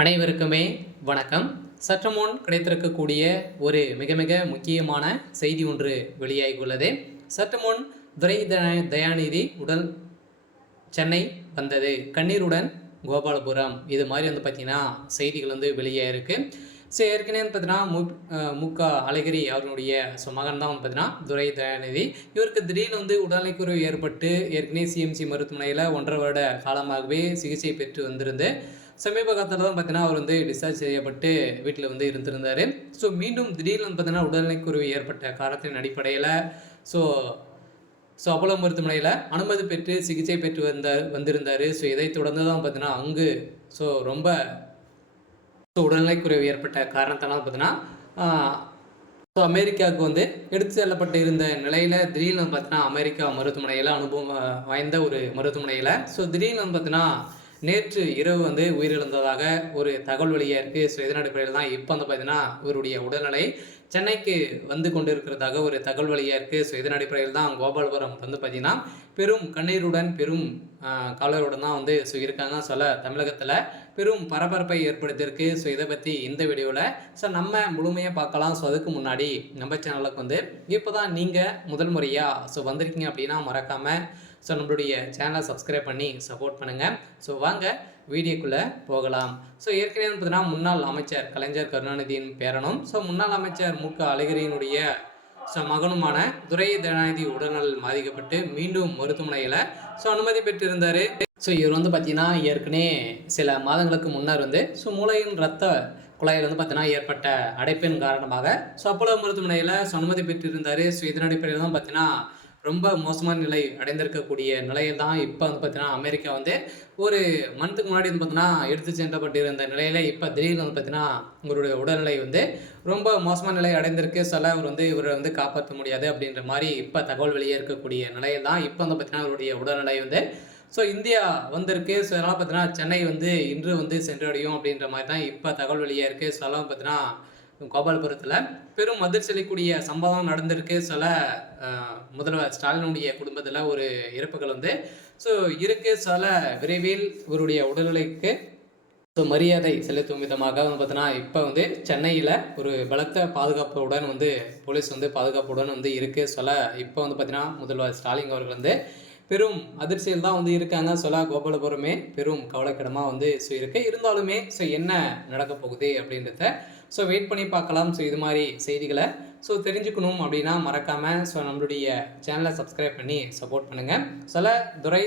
அனைவருக்குமே வணக்கம். சற்று முன் கிடைத்திருக்கக்கூடிய ஒரு மிக மிக முக்கியமான செய்தி ஒன்று வெளியாகியுள்ளது. சற்று முன் துரை தயாநிதி உடல் சென்னை வந்தது, கண்ணீருடன் கோபாலபுரம், இது மாதிரி பார்த்தீங்கன்னா செய்திகள் வெளியாயிருக்கு. ஸோ ஏற்கனவே பார்த்தீங்கன்னா முக அழகிரி அவர்களுடைய மகன் தான் பார்த்தீங்கன்னா துரை தயாநிதி. இவருக்கு திடீர்னு உடல்நலக்குறைவு ஏற்பட்டு ஏற்கனவே சிஎம்சி மருத்துவமனையில் 1.5 வருட காலமாகவே சிகிச்சை பெற்று வந்திருந்து சமீப காலத்தில் தான் பார்த்தீங்கன்னா அவர் டிஸ்சார்ஜ் செய்யப்பட்டு வீட்டில் இருந்திருந்தார். ஸோ மீண்டும் திடீர்னு பார்த்தீங்கன்னா உடல்நலக்குறைவு ஏற்பட்ட காரணத்தின் அடிப்படையில் ஸோ அப்போலோ மருத்துவமனையில் அனுமதி பெற்று சிகிச்சை பெற்று வந்திருந்தார். ஸோ இதை தொடர்ந்து தான் பார்த்தீங்கன்னா அங்கு ரொம்ப உடல்நலக்குறைவு ஏற்பட்ட காரணத்தினால பார்த்தீங்கன்னா அமெரிக்காவுக்கு எடுத்து செல்லப்பட்டு இருந்த நிலையில் திடீர்னு பார்த்தீங்கன்னா அமெரிக்கா மருத்துவமனையில் அனுபவம் வாய்ந்த ஒரு மருத்துவமனையில் திடீர்னு பார்த்தீங்கன்னா நேற்று இரவு உயிரிழந்ததாக ஒரு தகவல் வெளியாக இருக்குது. ஸோ இதன் அடிப்படையில் தான் இப்போ பார்த்தீங்கன்னா இவருடைய உடல்நிலை சென்னைக்கு கொண்டு இருக்கிறதாக ஒரு தகவல் வெளியாக இருக்குது. ஸோ இதன் அடிப்படையில் தான் கோபாலபுரம் பார்த்தீங்கன்னா பெரும் கண்ணீருடன் பெரும் கவலையுடன் தான் இருக்காங்க. சொல்ல தமிழகத்தில் பெரும் பரபரப்பை ஏற்படுத்தியிருக்கு. ஸோ இதை பற்றி இந்த வீடியோவில் நம்ம முழுமையாக பார்க்கலாம். ஸோ அதுக்கு முன்னாடி நம்ம சேனலுக்கு இப்போ தான் நீங்கள் முதல் முறையாக வந்திருக்கீங்க அப்படின்னா மறக்காமல் நம்மளுடைய சேனலை சப்ஸ்கிரைப் பண்ணி சப்போர்ட் பண்ணுங்கள். ஸோ வாங்க வீடியோக்குள்ளே போகலாம். ஸோ ஏற்கனவே பார்த்தீங்கன்னா முன்னாள் அமைச்சர் கலைஞர் கருணாநிதியின் பேரனும் முன்னாள் அமைச்சர் முக அழகிரியினுடைய மகனுமான துரை தயாநிதி உடல்நல் பாதிக்கப்பட்டு மீண்டும் மருத்துவமனையில் அனுமதி பெற்றிருந்தார். ஸோ இவர் பார்த்தீங்கன்னா ஏற்கனவே சில மாதங்களுக்கு முன்னர் மூளையின் இரத்த குழாயில் பார்த்தீங்கன்னா ஏற்பட்ட அடைப்பின் காரணமாக அப்போலோ மருத்துவமனையில் அனுமதி பெற்றிருந்தார். ஸோ இதன் அடிப்படையில் தான் பார்த்தீங்கன்னா ரொம்ப மோசமான நிலை அடைந்திருக்கக்கூடிய நிலையில் தான் இப்போ பார்த்தீங்கன்னா அமெரிக்கா ஒரு மந்த்துக்கு முன்னாடி பார்த்தீங்கன்னா எடுத்து சென்றப்பட்டிருந்த நிலையில் இப்போ திடீர்னு பார்த்தீங்கன்னா உங்களுடைய உடல்நிலை ரொம்ப மோசமான நிலை அடைந்திருக்கு. சில அவர் இவரை காப்பாற்ற முடியாது அப்படின்ற மாதிரி இப்போ தகவல் வெளியே இருக்கக்கூடிய நிலையில் தான் இப்போ பார்த்தீங்கன்னா அவருடைய உடல்நிலை இந்தியா வந்திருக்கு. ஸோ அதனால் பார்த்தீங்கன்னா சென்னை இன்று சென்றடையும் அப்படின்ற மாதிரி தான் இப்போ தகவல் வெளியே இருக்குது. ஸோ அதெல்லாம் பார்த்தீங்கன்னா கோபாலபுரத்தில் பெரும் அதிர்ச்சி அளிக்கக்கூடிய சம்பவம் நடந்திருக்கு. சில முதல்வர் ஸ்டாலினுடைய குடும்பத்தில் ஒரு இறப்புகள் இருக்கு. சில விரைவில் இவருடைய உடல்நிலைக்கு மரியாதை செலுத்தும் விதமாக பார்த்தீங்கன்னா இப்போ சென்னையில் ஒரு பலத்த பாதுகாப்புடன் போலீஸ் பாதுகாப்புடன் இருக்குது. சில இப்போ பார்த்தீங்கன்னா முதல்வர் ஸ்டாலின் அவர்கள் பெரும் அதிர்ச்சியில் தான் இருக்காங்க. கோபாலபுரமே பெரும் கவலைக்கிடமாக இருக்கு. இருந்தாலுமே என்ன நடக்க போகுது அப்படின்றத வெயிட் பண்ணி பார்க்கலாம். இது மாதிரி செய்திகளை தெரிஞ்சுக்கணும் அப்படின்னா மறக்காமல் நம்மளுடைய சேனலை சப்ஸ்கிரைப் பண்ணி சப்போர்ட் பண்ணுங்கள். துரை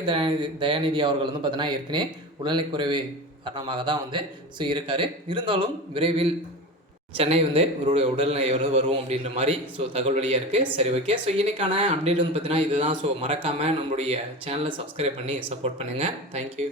தயாநிதி அவர்கள் பார்த்தீங்கன்னா ஏற்கனவே உடல்நலக்குறைவு காரணமாக தான் இருக்கார். இருந்தாலும் விரைவில் சென்னை இவருடைய உடல்நிலை வருவோம் அப்படின்ற மாதிரி தகவல் வெளியாக இருக்குது. சரி, ஓகே. இன்றைக்கான அப்டேட் பார்த்தீங்கன்னா இதுதான். மறக்காமல் நம்மளுடைய சேனலை சப்ஸ்கிரைப் பண்ணி சப்போர்ட் பண்ணுங்கள். தேங்க்யூ.